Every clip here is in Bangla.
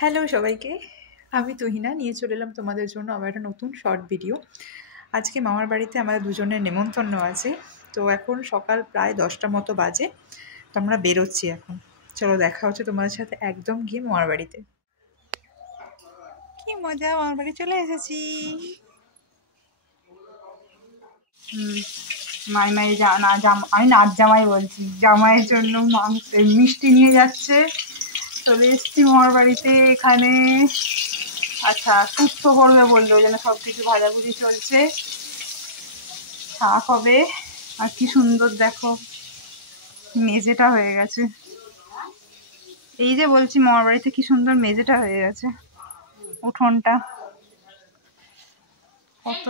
হ্যালো সবাইকে, আমি তুহিনা নিয়ে চলে এলাম তোমাদের জন্য আবার একটা নতুন শর্ট ভিডিও। আজকে মামার বাড়িতে আমাদের দুজনের নেমন্তন্ন আছে। তো এখন সকাল প্রায় 10টা মতো বাজে। তো আমরা বেরোচ্ছি এখন। চলো দেখা হচ্ছে তোমাদের সাথে একদম গিয়ে মামার বাড়িতে। কি মজা, মামার বাড়ি চলে এসেছি। মাইমাই আমি নাচ জামাই বলছি, জামাইয়ের জন্য মিষ্টি নিয়ে যাচ্ছে। চলে এসেছি মামার বাড়িতে। এখানে আচ্ছা শুক্তো করবে বললো, ওই জন্য সব কিছু ভাজাভুজি চলছে। শাক হবে। আর কি সুন্দর দেখো মেজেটা হয়ে গেছে। এই যে বলছি মামার বাড়িতে কি সুন্দর মেজেটা হয়ে গেছে, উঠোনটা কত।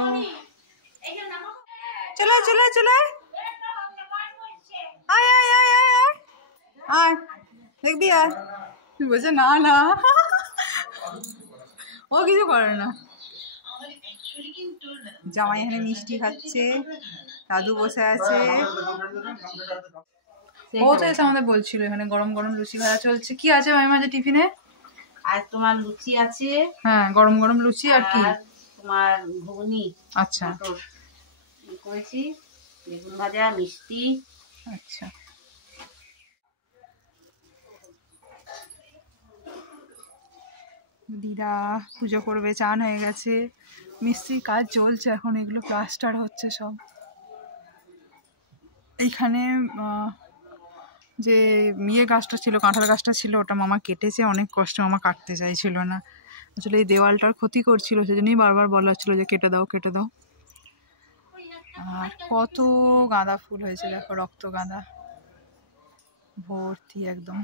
চলে চলে চলে আয় আয় আয় আয় আয় আয়, দেখবি আয়। বলছে না না, ও কিছু করে না। জামাই এখানে মিষ্টি খাচ্ছে, দাদু বসে আছে। ও তো এসে আমাদের বলছিল এখানে গরম গরম লুচি ভাজা চলছে। কি আছে মাঝে মাঝে টিফিনে? আর তোমার লুচি আছে। হ্যাঁ, গরম গরম লুচি। আর কি? তোমার ঘুগনি। আচ্ছা করেছি, বেগুন ভাজা, মিষ্টি। আচ্ছা, দিদা পুজো করবে, চান হয়ে গেছে, মিস্ত্রির কাজ চলছে এখন, এগুলো প্লাস্টার হচ্ছে সব। এইখানে যে গাছটা ছিল, কাঁঠাল গাছটা ছিল, ওটা মামা কেটেছে অনেক কষ্ট। মামা কাটতে চাইছিল না, আসলে এই দেওয়ালটার ক্ষতি করছিল, সেজন্যই বারবার বলা হচ্ছিল যে কেটে দাও কেটে দাও। আর কত গাঁদা ফুল হয়েছে দেখো, রক্ত গাঁদা ভর্তি একদম।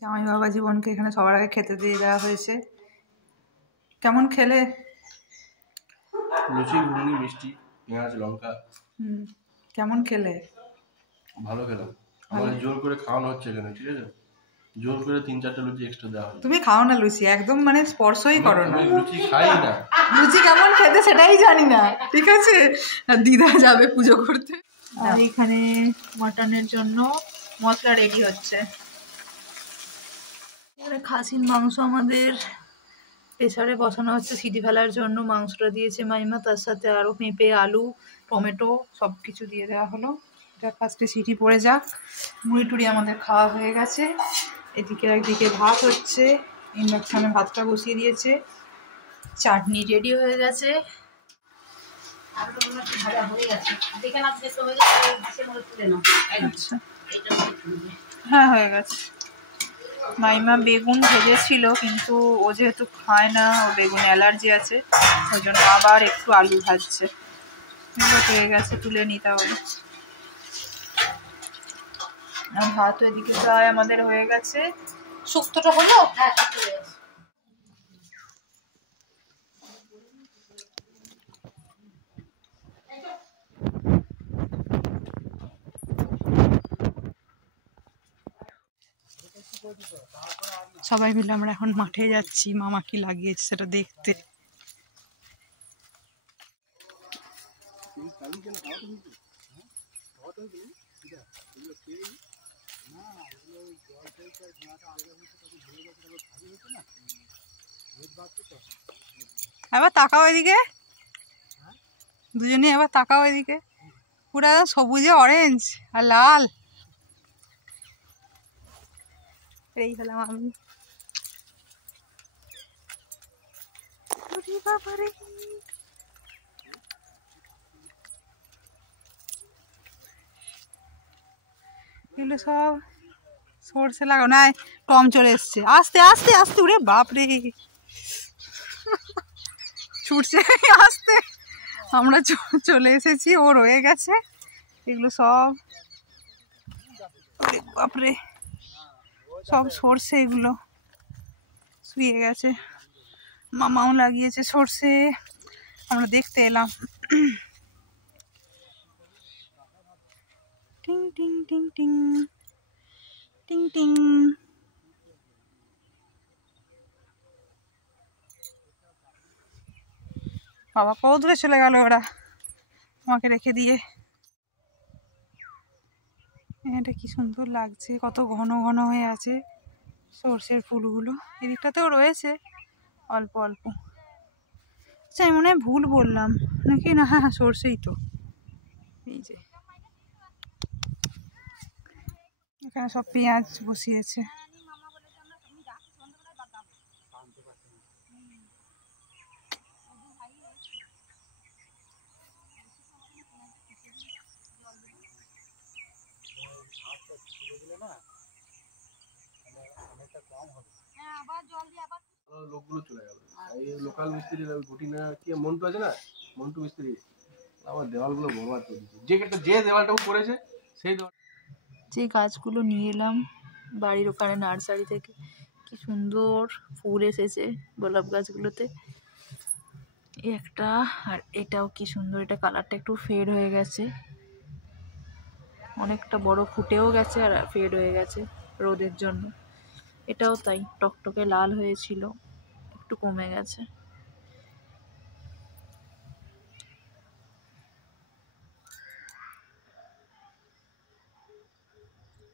জামাই বাবা জীবনকে এখানে সবার আগে খেতে দিয়ে দেওয়া হয়েছে। কেমন খেলে? লুচি, ঘুগনি, মিষ্টি, পেঁয়াজ, লঙ্কা। কেমন খেলে? ভালো খেলাম। আমাদের জোর করে খাওয়ানো হচ্ছে এখানে, ঠিক আছে? জোর করে 3-4টা লুচি এক্সট্রা দেওয়া হয়। তুমি খাও না লুচি, একদম মানে স্পর্শই করো না। আমি লুচি খাই না। লুচি কেমন খেতে সেটাই জানি না, ঠিক আছে? আর দিদা যাবে পুজো করতে। আর এখানে মটনের জন্য মশলা রেডি হচ্ছে। এখানে খাসির মাংস আমাদের প্রেসারে বসানো হচ্ছে সিটি ফেলার জন্য। মাংসটা দিয়েছে মাইমা, তার সাথে আরো পেঁপে, আলু, টমেটো সব কিছু দিয়ে দেওয়া হলো। এটা ফার্স্টে সিটি পড়ে যাক। মুড়ি টুড়ি আমাদের খাওয়া হয়ে গেছে। এদিকে একদিকে ভাত হচ্ছে, ইন্ডাকশনে ভাতটা বসিয়ে দিয়েছে, চাটনি রেডি হয়ে গেছে। হ্যাঁ হয়ে গেছে। মাইমা বেগুন ভেজেছিল, কিন্তু ও যেহেতু খায় না, ও বেগুন অ্যালার্জি আছে, ওই জন্য আবার একটু আলু ভাজছে। হয়ে গেছে, তুলে নিতে হবে। আর ভাত এদিকে প্রায় আমাদের হয়ে গেছে। শুক্তোটা হলো? হ্যাঁ, সবাই মিলে আমরা এখন মাঠে যাচ্ছি, মামা কি লাগিয়েছে সেটা দেখতে। এবার তাকাও এদিকে, দুজনে এবার তাকাও এদিকে। পুরো সবুজে অরেঞ্জ আর লাল। এই হলাম আমি। এগুলো সব সরষে লাগানো। নাই, টম চলে এসছে, আস্তে আস্তে আস্তে। উড়ে বাপরে, ছুটছে আস্তে। আমরা চলে এসেছি, ও রয়ে গেছে। এগুলো সব বাপরে, সব সরষে, এগুলো শুয়ে গেছে। মামাও লাগিয়েছে সরষে, আমরা দেখতে এলাম। টিং টিং টিং টিং টিং টিং। বাবা কত দূরে চলে গেল ওরা আমাকে রেখে দিয়ে। এটা কি সুন্দর লাগছে, কত ঘন ঘন হয়ে আছে সর্ষের ফুলগুলো এদিকটাতেও রয়েছে অল্প অল্প। আচ্ছা আমি মনে হয় ভুল বললাম নাকি, না হ্যাঁ সর্ষেই তো। এই যে এখানে সব পেঁয়াজ বসিয়েছে। লোকগুলো চলে গেল, এই লোকাল মিস্ত্রি গুটি না কি মন্টু আছে না, মন্টু মিস্ত্রি আমার দেওয়ালগুলো বরবাদ করে দিয়েছে। যে দেওয়ালটাও করেছে সেই দেওয়াল। যে গাছগুলো নিয়ে এলাম বাড়ির ওখানে নার্সারি থেকে, কি সুন্দর ফুল এসেছে গোলাপ গাছগুলোতে। এই একটা, আর এটাও কি সুন্দর, এটা কালারটা একটু ফেড হয়ে গেছে, অনেকটা বড় ফুটেও গেছে আর ফেড হয়ে গেছে রোদের জন্য। এটাও তাই, টকটকে লাল হয়েছিল, একটু কমে গেছে।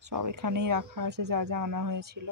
সব এখানেই রাখা আছে যা যা আনা হয়েছিল।